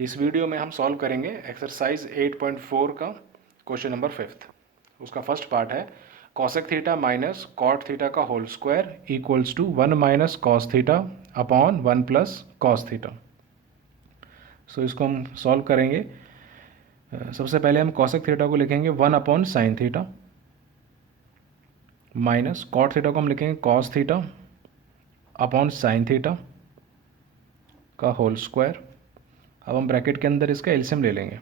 इस वीडियो में हम सॉल्व करेंगे एक्सरसाइज 8.4 का क्वेश्चन नंबर 5। उसका फर्स्ट पार्ट है cosec theta minus cot theta का whole square equals to 1 minus cos theta upon 1 plus cos theta. So इसको हम सॉल्व करेंगे। सबसे पहले हम कॉसेक थीटा को लिखेंगे 1 upon sine theta minus cot theta को हम लिखेंगे cos theta upon sine theta का होल स्क्वायर। अब हम ब्रैकेट के अंदर इसका एलसीएम ले लेंगे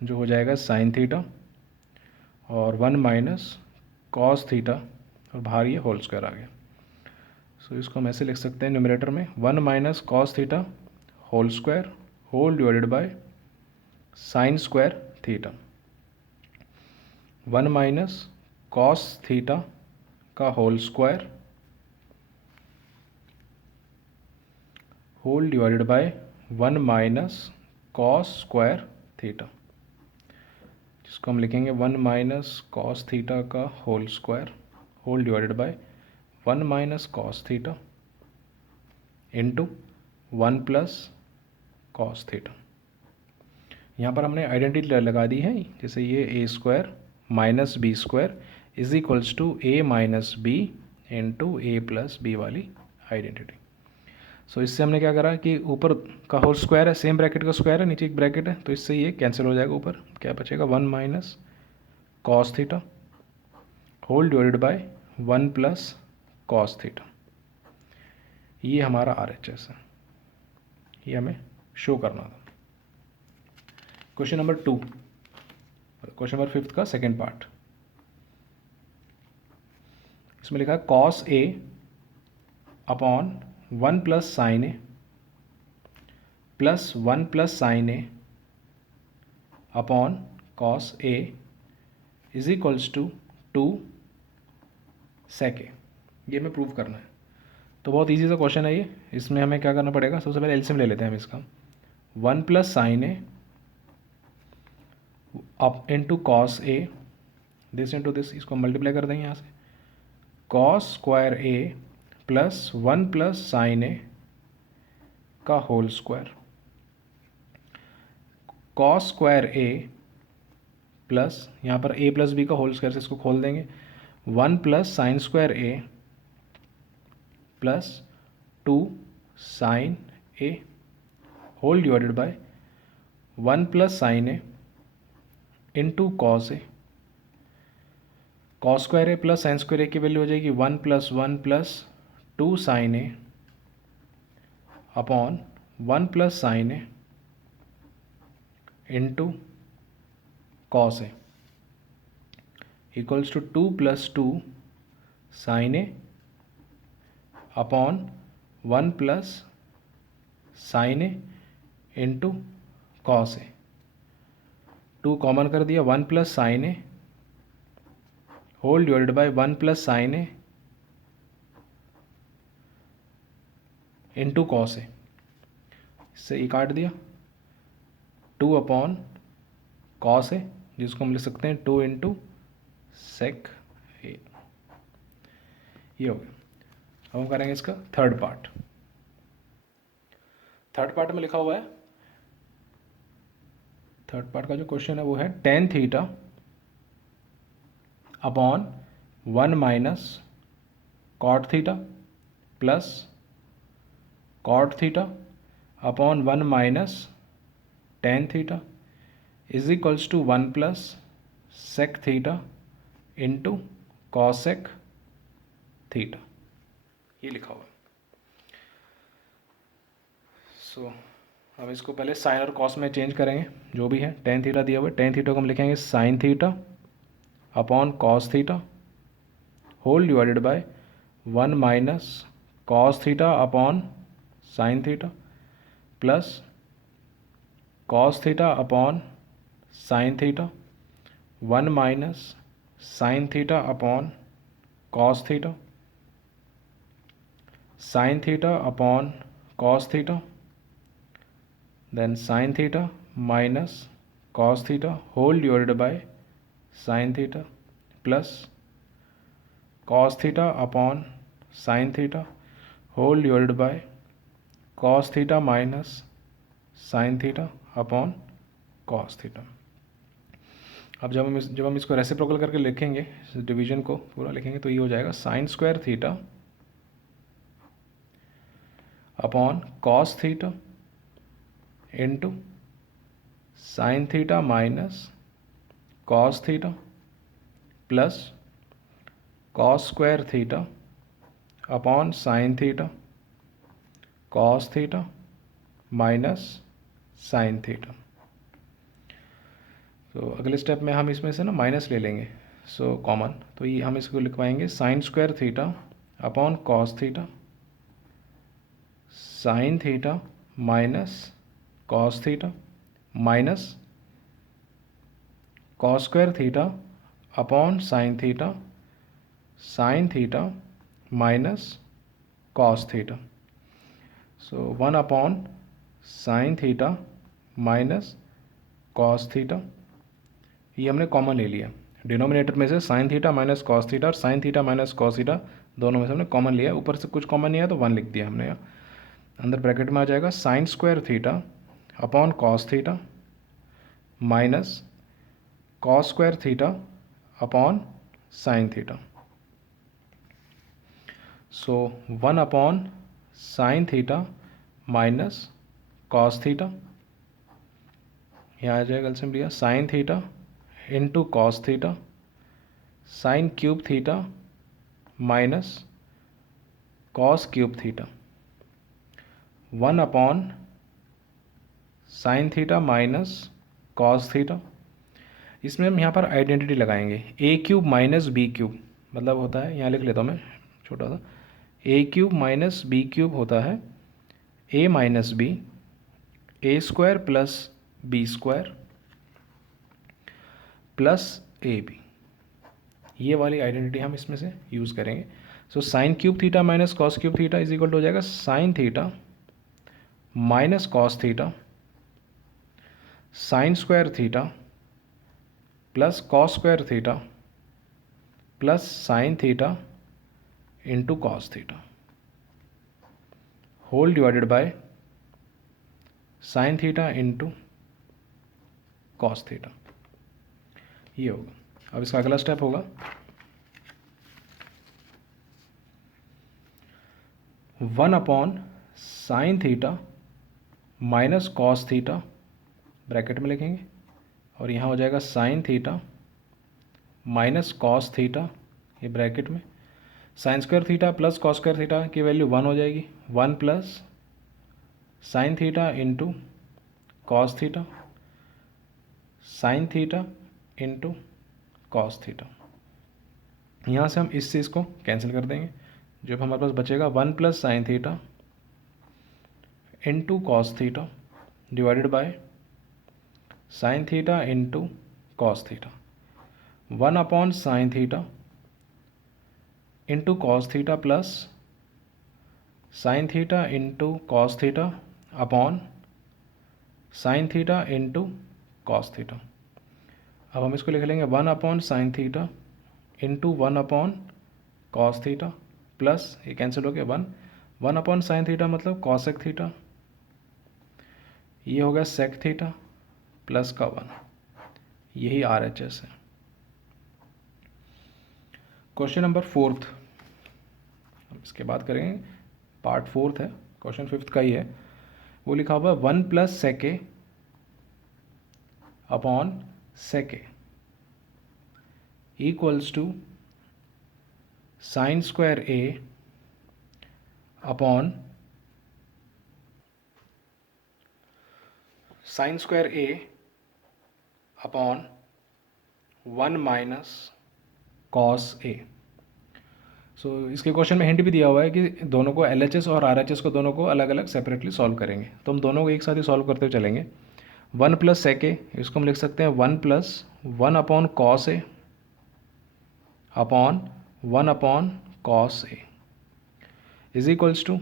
जो हो जाएगा साइन थीटा और 1 माइनस कॉस थीटा और बाहर ये होल स्क्वायर आ गया। सो इसको हम ऐसे लिख सकते हैं न्यूमरेटर में 1 minus cos theta whole square whole divided by sine square theta. 1 minus cos theta का whole square whole divided by 1 minus cos square theta, जिसको हम लिखेंगे 1 माइनस कॉस थीटा का whole square whole divided by 1 minus cos theta into 1 plus cos theta. यहाँ पर हमने identity लगा दी है, जैसे ये A square minus B square is equals to A minus B into A plus B वाली आइडेंटिटी। सो इससे हमने क्या करा कि ऊपर का होल स्क्वायर है, सेम ब्रैकेट का स्क्वायर है, नीचे एक ब्रैकेट है, तो इससे ये कैंसिल हो जाएगा। ऊपर क्या बचेगा 1 minus cos theta whole divided by 1 plus cos theta. ये हमारा RHS है, ये हमें शो करना था। क्वेश्चन नंबर 2, क्वेश्चन नंबर 5 का सेकेंड पार्ट। इसमें लिखा है cos A upon 1 plus sine A plus 1 plus sine A upon cos A is equals to 2 sec A. ये हमें प्रूव करना है। तो बहुत इजी सा क्वेश्चन है ये। इसमें हमें क्या करना पड़ेगा, सबसे पहले एलसीएम ले लेते हैं हम इसका। 1 plus sine A up into cos A, this into this, इसको मल्टीप्लाई कर देंगे यहाँ से। Cos square A plus 1 plus sine A का whole square. Cos square A plus यहाँ पर ए प्लस बी का होल स्क्वायर से इसको खोल देंगे 1 plus sine square A plus 2 sine A whole divided by 1 plus sine A into cos A. Cos square A plus sine square A की value हो जाएगी 1 plus 1 plus 2 sine A upon 1 plus sine A into cos A equals to 2 plus 2 sine A upon 1 plus sine A into cos A. 2 common कर दिया, 1 plus sine A whole divided by 1 plus sine A into cos A. इससे ई काट दिया, 2 upon cos ए, जिसको हम लिख सकते हैं 2 इंटू सेक ए। ये हो गया। अब हम करेंगे इसका थर्ड पार्ट। थर्ड पार्ट में लिखा हुआ है, थर्ड पार्ट का जो क्वेश्चन है वो है tan theta upon 1 minus cot theta plus cot theta upon 1 minus tan theta is equals to 1 plus sec theta into cosec theta. ये लिखा हुआ है। सो हम इसको पहले साइन और कॉस में चेंज करेंगे। जो भी है टेन थीटा दिया हुआ है, टेन थीटा को हम लिखेंगे sine theta upon cos theta whole divided by 1 minus cos theta upon sine theta plus cos theta upon sine theta 1 minus sine theta upon cos theta sine theta upon cos theta then sin theta minus cos theta whole divided by sin theta plus cos theta upon sin theta whole divided by cos theta minus sign theta upon cos theta. अब जब हम इसको reciprocal करके लिखेंगे, division को पूरा लिखेंगे, तो ये हो जाएगा sine square theta upon cos theta into sine theta minus cos theta plus cos square theta upon sine theta cos theta minus sine theta. तो अगले स्टेप में हम इसमें से ना माइनस ले लेंगे, सो कॉमन, तो ये हम इसको लिखवाएंगे sine square theta upon cos theta sine theta minus cos theta minus cos square theta upon sine theta minus cos theta. So 1 upon sine theta minus cos theta, ये हमने common ले लिया। Denominator में से sine theta minus cos theta और sine theta minus cos theta दोनों में से हमने कॉमन लिया। ऊपर से कुछ कॉमन नहीं आया तो 1 लिख दिया हमने यहाँ। अंदर ब्रैकेट में आ जाएगा sine square theta upon cos theta minus cos square theta upon sine theta. So 1 upon sine theta minus cos theta, यहाँ आ जाएगा एलसीएम लिया sine theta into cos theta sine cube theta minus cos cube theta 1 upon sine theta minus cos theta. इसमें हम यहाँ पर identity लगाएंगे, A cube minus B cube मतलब होता है, यहाँ लिख लेता हूँ मैं छोटा सा, A cube minus B cube होता है A minus B, A square plus B square plus A B. ये वाली आइडेंटिटी हम इसमें से यूज़ करेंगे। So sine cube theta minus cos cube theta is equal to हो जाएगा sine theta minus cos theta sine square theta plus cos square theta plus sine theta into cos theta whole divided by sine theta into cos theta. ये होगा। अब इसका अगला step होगा 1 upon sine theta minus cos theta bracket में लिखेंगे, और यहाँ हो जाएगा sine theta minus cos theta, ये ब्रैकेट में sign square theta plus cos square theta की वैल्यू 1 हो जाएगी, 1 plus sine theta into cos theta sine theta into cos theta. यहाँ से हम इस चीज़ को कैंसिल कर देंगे, जो हमारे पास बचेगा 1 plus sine theta into cos theta divided by sine theta into cos theta 1 upon sine theta into cos theta plus sine theta into cos theta upon sine theta into cos theta. अब हम इसको लिख लेंगे 1 upon sine theta into 1 upon cos theta plus ये cancel हो गया 1 upon sine theta मतलब cosec theta, ये हो गया सेक थीटा प्लस का 1, यही RHS है। क्वेश्चन नंबर 4th हम इसके बाद करेंगे, पार्ट 4th है, क्वेश्चन 5th का ही है। वो लिखा हुआ है 1 plus sec A upon sec A equals to sine square A upon sine square A upon 1 minus cos A. So इसके क्वेश्चन में हिंट भी दिया हुआ है कि दोनों को LHS और RHS को दोनों को अलग अलग सेपरेटली सॉल्व करेंगे, तो हम दोनों को एक साथ ही सॉल्व करते हुए चलेंगे। 1 प्लस सेके, इसको हम लिख सकते हैं 1 plus 1 upon cos A upon 1 upon cos A is equals to,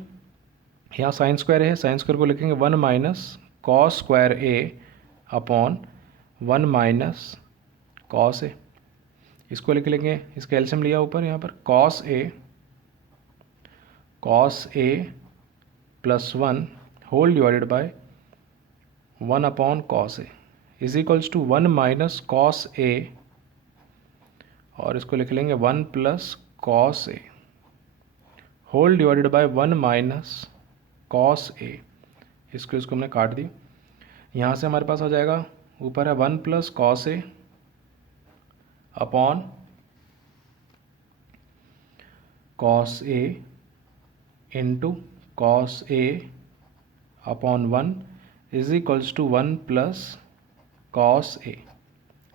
यहाँ साइन स्क्वायर है, साइन स्क्वायर को लिखेंगे 1 minus cos square A upon 1 minus cos A. इसको लिख लेंगे, इसका एलसीएम लिया ऊपर यहाँ पर cos A plus 1 whole divided by 1 upon cos A is equals to 1 minus cos A, और इसको लिख लेंगे 1 plus cos A whole divided by 1 minus cos A. इसको हमने काट दी। यहाँ से हमारे पास आ जाएगा, ऊपर है 1 plus cos A upon cos A into cos A upon 1 is equals to 1 plus cos A.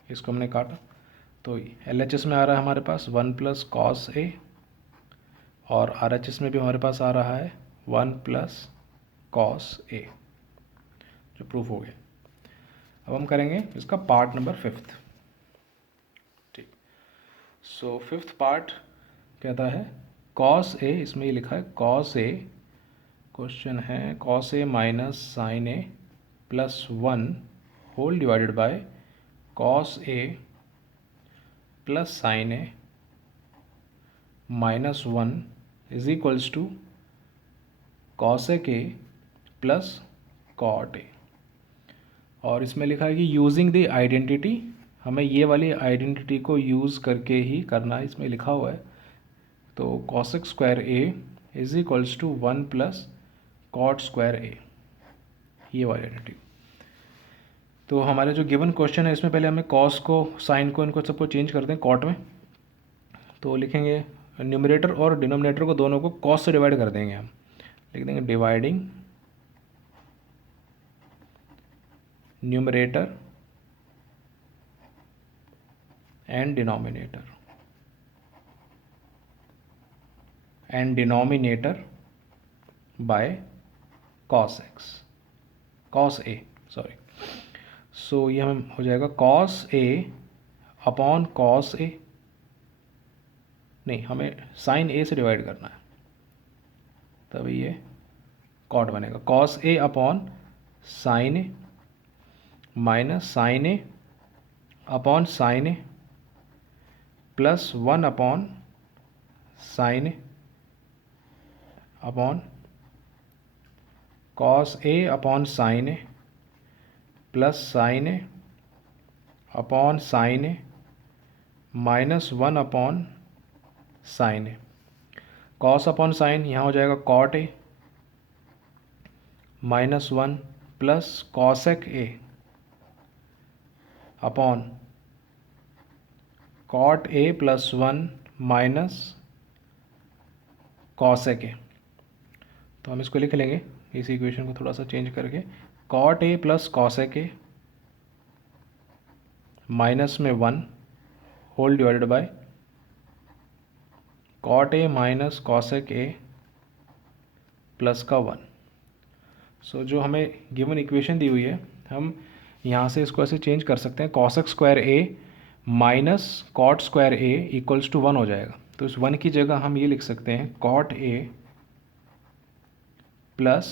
इसको हमने काटा तो LHS में आ रहा है हमारे पास 1 प्लस कॉस ए, और RHS में भी हमारे पास आ रहा है 1 प्लस कॉस ए, जो प्रूफ हो गया। अब हम करेंगे इसका पार्ट नंबर 5। ठीक, सो 5th पार्ट कहता है कॉस ए, इसमें ये लिखा है कॉस ए, क्वेश्चन है cos A minus sine A plus 1 whole divided by cos A plus sine A minus 1 is equals to cosec A plus cot A. और इसमें लिखा है कि यूजिंग द आइडेंटिटी, हमें ये वाली आइडेंटिटी को यूज़ करके ही करना है, इसमें लिखा हुआ है। तो cosec square A is equals to 1 plus cot square A, ये वाली आइडेंटिटी। तो हमारे जो गिवन क्वेश्चन है इसमें पहले हमें कॉस को, साइन को, इनको सबको चेंज करते हैं कॉट में। तो लिखेंगे न्यूमरेटर और डिनोमिनेटर को, दोनों को कॉस से डिवाइड कर देंगे हम। लिख देंगे dividing numerator and denominator by cos X, cos A, sorry. So ये हमें हो जाएगा cos A upon cos A, नहीं, हमें साइन ए से डिवाइड करना है, तभी ये कॉट बनेगा। Cos A upon sine A minus sine A upon sine A plus 1 upon sine A upon cos A upon sine A plus sine A upon sine A minus 1 upon sine A. Cos upon sine यहाँ हो जाएगा cot A minus 1 plus cosec A upon cot A plus 1 minus cosec A. तो हम इसको लिख लेंगे, इस equation को थोड़ा सा चेंज करके, cot A plus cosec A minus में 1 whole divided by cot A minus cosec A plus का 1। सो जो हमें गिवन इक्वेशन दी हुई है, हम यहाँ से इसको ऐसे चेंज कर सकते हैं, cosec square A minus cot square A equals to 1 हो जाएगा। तो इस 1 की जगह हम ये लिख सकते हैं cot A plus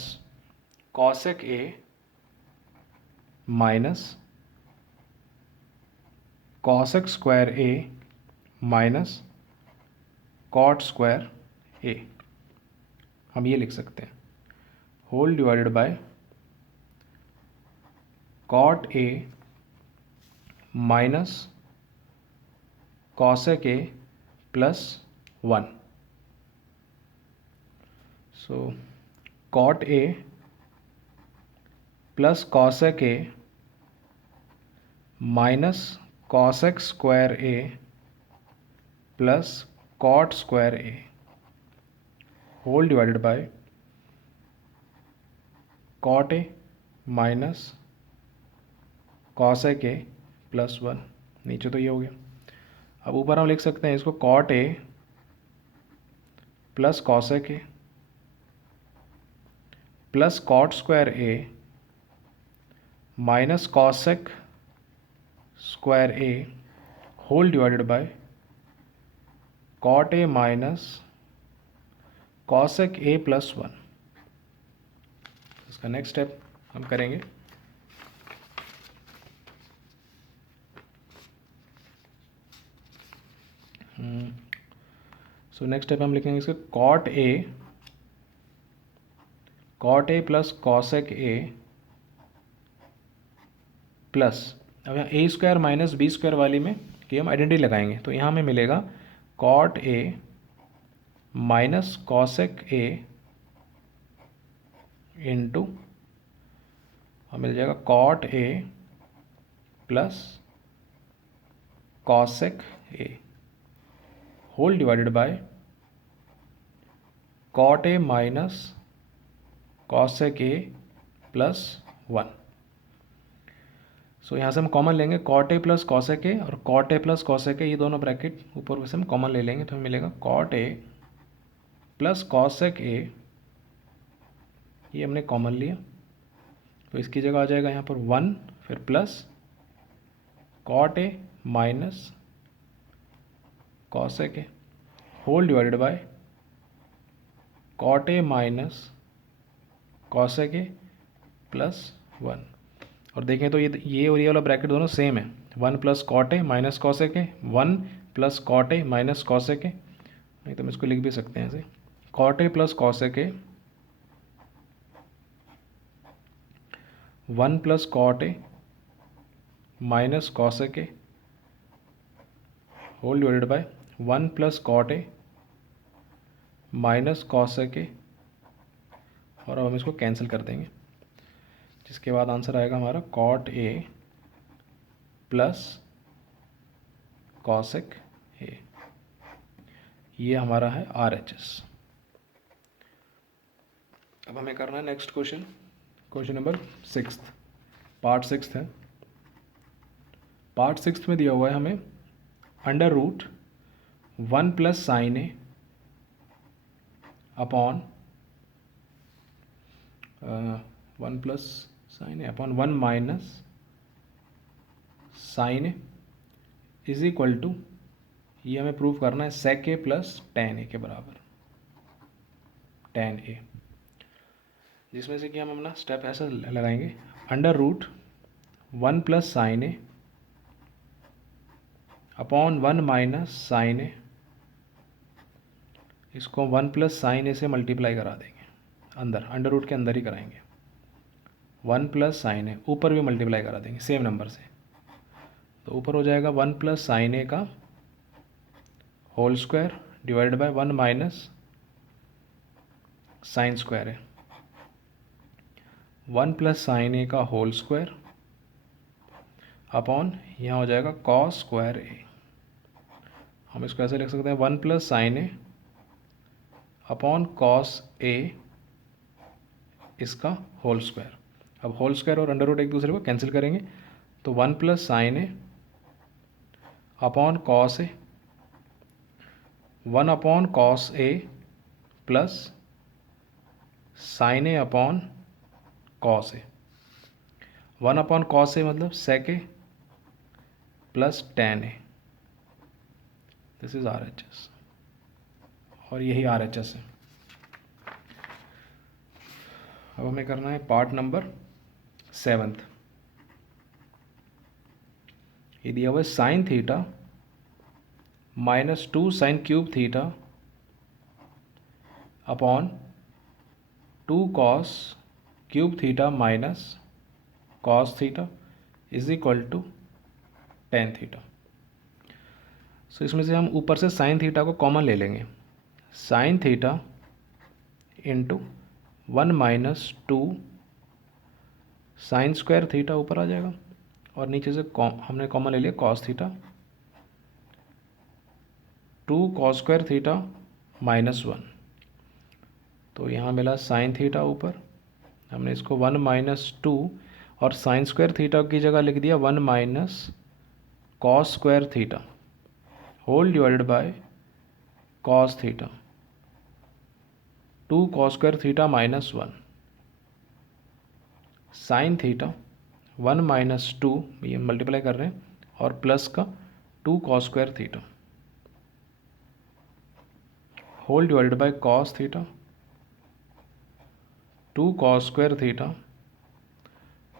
cosec A minus cosec square A minus cot square A, हम ये लिख सकते हैं whole divided by cot A minus cosec A plus 1। So cot A plus cosec A minus cosec square A plus cot square A whole divided by cot A minus cosec A plus 1। नीचे तो ये हो गया। अब ऊपर हम लिख सकते हैं इसको cot A plus cosec A plus cot square A minus cosec square A whole divided by cot A minus cosec A plus 1। इसका नेक्स्ट स्टेप हम करेंगे, सो नेक्स्ट स्टेप हम लिखेंगे इसके cot A plus cosec A plus, अब यहाँ A square minus B square वाली में कि हम आइडेंटिटी लगाएंगे, तो यहाँ हमें मिलेगा cot A minus cosec A into मिल जाएगा cot A plus cosec A whole divided by cot A minus cosec A plus 1। So यहाँ से हम कॉमन लेंगे cot A plus cosec A और cot A plus cosec A, ये दोनों bracket ऊपर से हम कॉमन ले लेंगे, तो हमें मिलेगा cot A plus cosec A, ये हमने कॉमन लिया, तो इसकी जगह आ जाएगा यहाँ पर 1, फिर plus cot A minus cosec A whole divided by cot A minus cosec A plus 1। और देखें तो ये और ये वाला ब्रैकेट दोनों सेम है, 1 plus cot A minus cosec A, 1 plus cot A minus cosec A, नहीं तो हम इसको लिख भी सकते हैं ऐसे, cot A plus cosec A, 1 plus cot A minus cosec A whole divided by 1 plus cot A minus cosec A, और अब हम इसको कैंसिल कर देंगे, जिसके बाद आंसर आएगा हमारा cot A plus cosec A. ये हमारा है RHS। अब हमें करना है next question, question number 6, part 6 है। पार्ट 6 में दिया हुआ है हमें under root 1 plus sine A upon 1 plus sine A upon 1 minus sine A is equal to, ये हमें प्रूव करना है सेक ए प्लस टेन ए के बराबर, टेन ए, जिसमें से कि हम अपना स्टेप ऐसा लगाएंगे, under root 1 plus sine A upon 1 minus sine A, इसको 1 प्लस साइन ए से मल्टीप्लाई करा देंगे, अंदर अंडर रूट के अंदर ही कराएंगे, 1 प्लस साइन ए, ऊपर भी मल्टीप्लाई करा देंगे सेम नंबर से, तो ऊपर हो जाएगा 1 प्लस साइन ए का whole square divided by 1 minus sine square है, 1 प्लस साइन ए का होल स्क्वायर अपॉन यहाँ हो जाएगा कॉस स्क्वायर ए। हम इसको ऐसे लिख सकते हैं 1 plus sine A upon cos A इसका होल स्क्वायर। अब होल स्क्वायर और अंडर रूट एक दूसरे को कैंसिल करेंगे, तो 1 plus sine A upon cos A, 1 upon cos A plus sine A upon cos A, 1 upon cos A मतलब sec A plus tan A, this is RHS, और यही RHS है। अब हमें करना है पार्ट नंबर 7। ये दिया हुआ है sine theta minus 2 sine cube theta upon 2 cos cube theta minus cos theta is equal to tan theta. So इसमें से हम ऊपर से साइन थीटा को कॉमन ले लेंगे, sign theta into 1 minus 2 sign square theta ऊपर आ जाएगा, और नीचे से हमने कॉमन ले लिया cos theta, 2 cos square theta minus 1, तो यहाँ मिला साइन थीटा ऊपर, हमने इसको 1 माइनस 2 और साइन स्क्वायर थीटा की जगह लिख दिया 1 minus cos square theta whole divided by cos theta, 2 cos square theta minus 1, sine theta 1 minus 2, ये मल्टीप्लाई कर रहे हैं, और प्लस का 2 cos square theta whole divided by cos theta, 2 cos square theta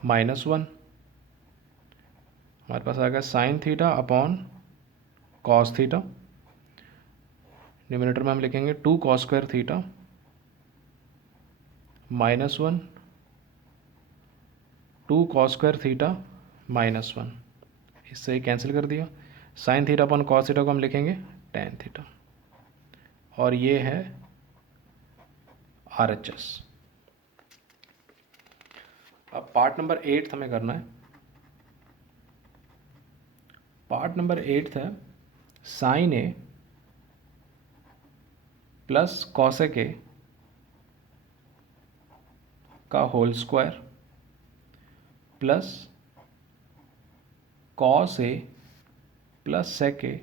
minus 1, हमारे पास आ गया sine theta upon cos theta, numerator में हम लिखेंगे 2 cos square theta minus 1, 2 cos square theta -1, इससे ही कैंसिल कर दिया। Sine theta upon cos theta को हम लिखेंगे टेन थीटा, और ये है RHS। अब पार्ट नंबर 8 हमें करना है। पार्ट नंबर 8 है sine A plus cosec A का whole square plus cos A plus sec A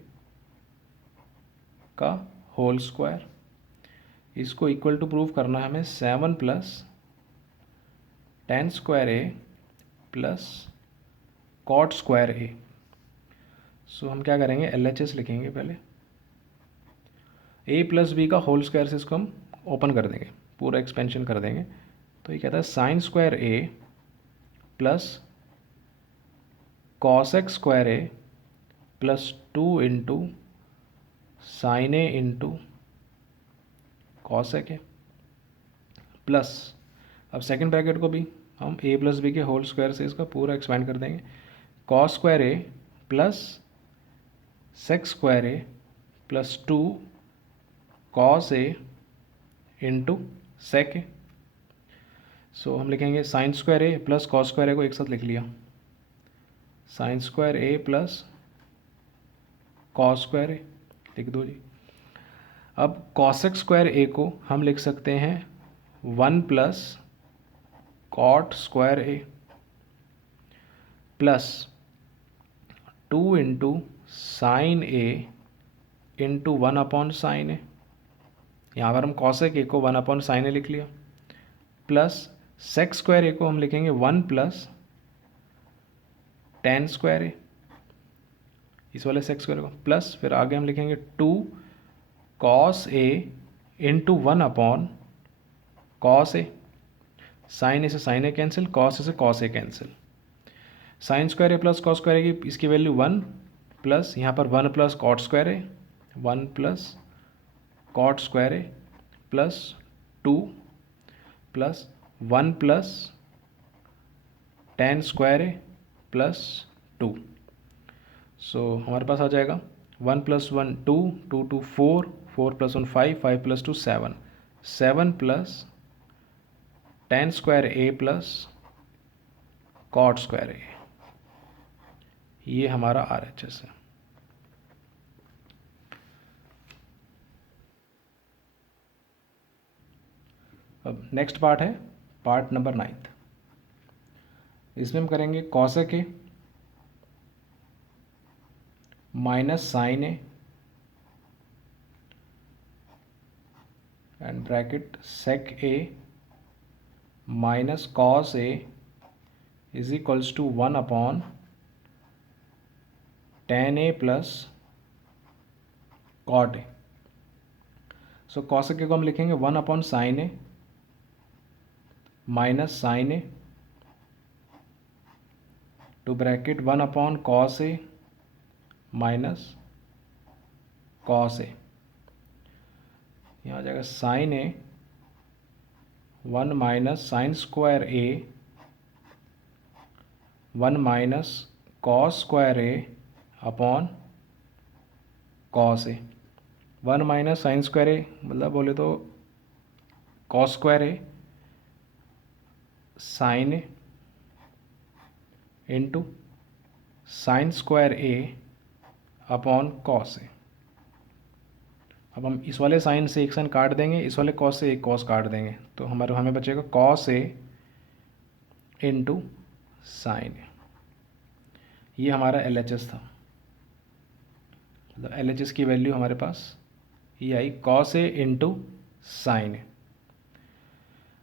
का होल स्क्वायर। इसको इक्वल टू प्रूव करना है हमें 7 plus tan square A plus cot square A. So हम क्या करेंगे, LHS लिखेंगे पहले। a प्लस बी का होल स्क्वायर से इसको हम ओपन कर देंगे, पूरा एक्सपेंशन कर देंगे। तो ये कहता है sine square A plus cosec square A plus 2 into sine A into cosec A plus, अब सेकेंड ब्रैकेट को भी हम a प्लस बी के होल स्क्वायर से इसका पूरा एक्सपेंड कर देंगे। Cos square A plus sec square A plus 2 cos A into sec A. So हम लिखेंगे sign square A plus cos square ए को एक साथ लिख लिया, sign square A plus cos square ए लिख दो जी। अब कॉसेक स्क्वायर ए को हम लिख सकते हैं 1 plus cot square A plus 2 into sine A into 1 upon sine ए। यहाँ पर हम कॉसेक ए को 1 अपॉन साइन ए लिख लिया, प्लस सेक स्क्वायर ए को हम लिखेंगे 1 प्लस टेन स्क्वायर ए, इस वाले सेक स्क्वायर को, प्लस फिर आगे हम लिखेंगे 2 cos A into 1 upon cos A. Sine A से sine A cancel, cos A से cos A cancel. Sine square A plus cos square A की इसकी वैल्यू 1 प्लस यहाँ पर 1 plus cot square A, 1 plus cot square A plus 2 plus 1 plus tan square A plus 2। So हमारे पास आ जाएगा 1 plus 1 2, 2 2 4, 4 plus 1 5, 5 plus 2 7, 7 plus tan square A plus cot square A. ये हमारा RHS है। अब नेक्स्ट पार्ट है पार्ट नंबर 9। इसमें हम करेंगे cosec A minus sine A and bracket sec A minus cos A is equals to 1 upon tan A plus cot A. So cosec A को हम लिखेंगे 1 upon sine A minus sine A to bracket 1 upon cos A minus cos A. यहाँ आ जाएगा sine A 1 minus sine square A 1 minus cos square A upon cos A. 1 minus sine square ए मतलब बोले तो cos square A sine A into sine square A upon cos ए। अब हम इस वाले साइन से एक साइन काट देंगे, इस वाले कॉस से एक कॉस काट देंगे, तो हमें बचेगा कॉस ए इंटू साइन ए। ये हमारा LHS था, मतलब LHS की वैल्यू हमारे पास ये I cos A into sine ए।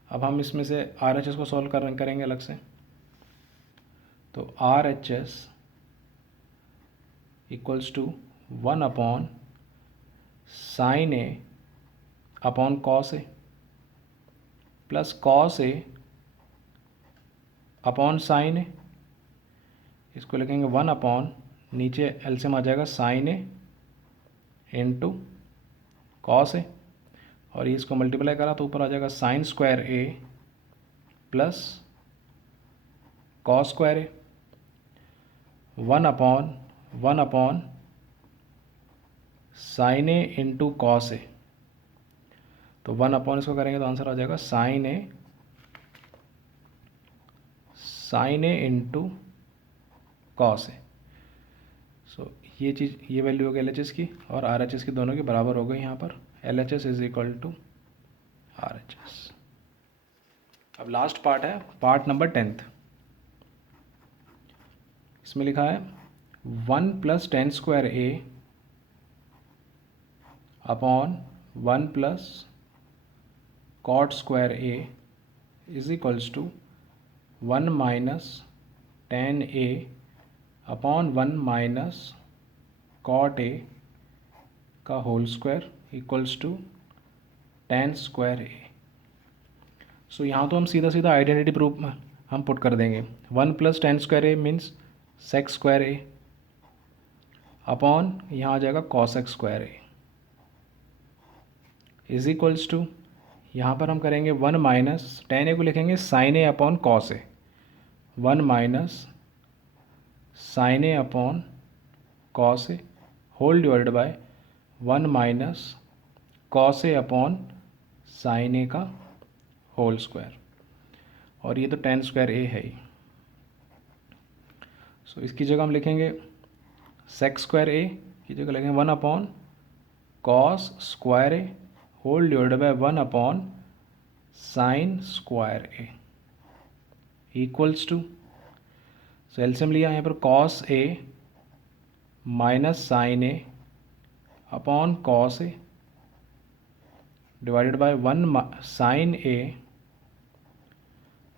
अब हम इसमें से RHS को सॉल्व करेंगे अलग से। तो RHS equals to 1 upon sine A upon cos A plus cos A upon sine A. इसको लिखेंगे 1 अपॉन, नीचे एलसीएम आ जाएगा sine A into cos A, और ये इसको मल्टीप्लाई करा तो ऊपर आ जाएगा sine square A plus cos square A. One upon sine A into cos A. तो 1 अपॉन इसको करेंगे तो आंसर आ जाएगा sine A into cos A. सो ये चीज़, ये वैल्यू हो गई LHS की और RHS की, दोनों के बराबर हो गई यहाँ पर। LHS is equal to RHS। अब लास्ट पार्ट है, पार्ट नंबर 10th। इसमें लिखा है 1 plus tan square A upon 1 plus cot square A is equals to 1 minus tan A upon 1 minus cot A का whole square equals to tan square A. So यहाँ तो हम सीधा सीधा आइडेंटिटी प्रूफ में हम पुट कर देंगे। 1 plus tan square A means sec square A upon यहाँ आ जाएगा cosec square A is equals to, यहाँ पर हम करेंगे 1 माइनस टेन ए को लिखेंगे sine A upon cos A, 1 minus sine A upon cos A whole divided by 1 minus cos A upon sine A का होल स्क्वायर। और ये तो टेन स्क्वायर ए है ही। सो इसकी जगह हम लिखेंगे सेक्स स्क्वायर ए की जगह लिखेंगे 1 upon cos square A whole divided by 1 upon sine square A equals to, so LCM लिया यहाँ पर cos A minus sine A upon cos A divided by 1 sine A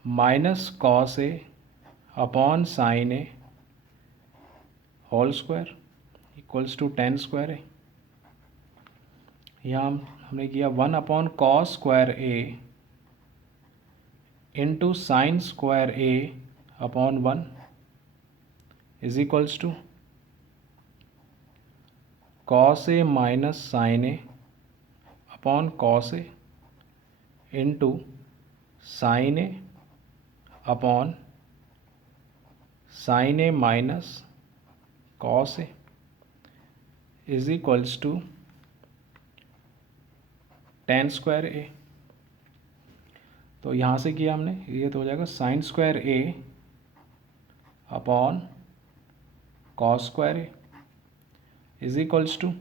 minus cos A upon sine A whole square equals to tan square A. यहाँ हमने किया 1 upon cos square A into sine square A upon 1 is equals to cos A minus sine A upon cos A into sine A upon sine A minus cos A is equals to tan square A. तो यहाँ से किया हमने, ये तो हो जाएगा sine square A upon cos square A is equals to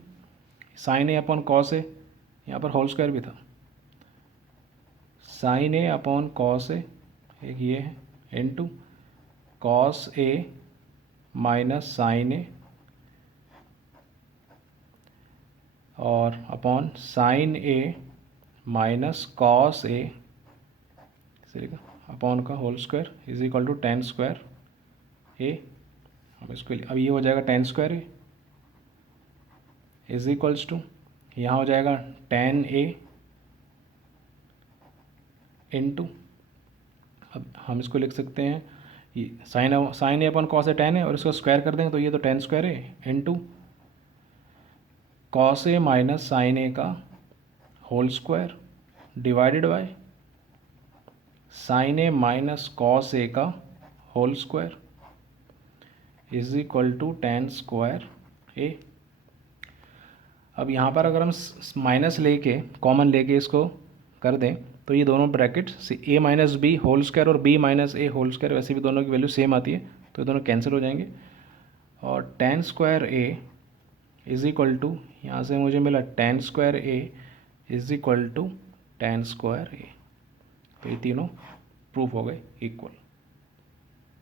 sine A upon cos A, यहाँ पर होल स्क्वायर भी था, sine A upon cos A एक ये है into cos A minus sine A और upon sine A minus cos A upon का whole square is equal to tan square A. अब इसको अब ये हो जाएगा tan square A is equals to, यहाँ हो जाएगा टेन ए इंटू, अब हम इसको लिख सकते हैं ये sine A upon cos A tan है और इसको स्क्वायर कर देंगे तो ये तो टेन स्क्वायर है into cos A minus sine A का whole square divided by sine A minus cos A का whole square is equal to tan square A. अब यहाँ पर अगर हम माइनस लेके कॉमन लेके इसको कर दें तो ये दोनों ब्रैकेट ए माइनस बी होल स्क्वायर और बी माइनस ए होल स्क्वायर वैसे भी दोनों की वैल्यू सेम आती है तो ये दोनों कैंसिल हो जाएंगे और tan square A is equal to, यहाँ से मुझे मिला tan square A is equal to tan square A. तो ये तीनों प्रूफ हो गए इक्वल।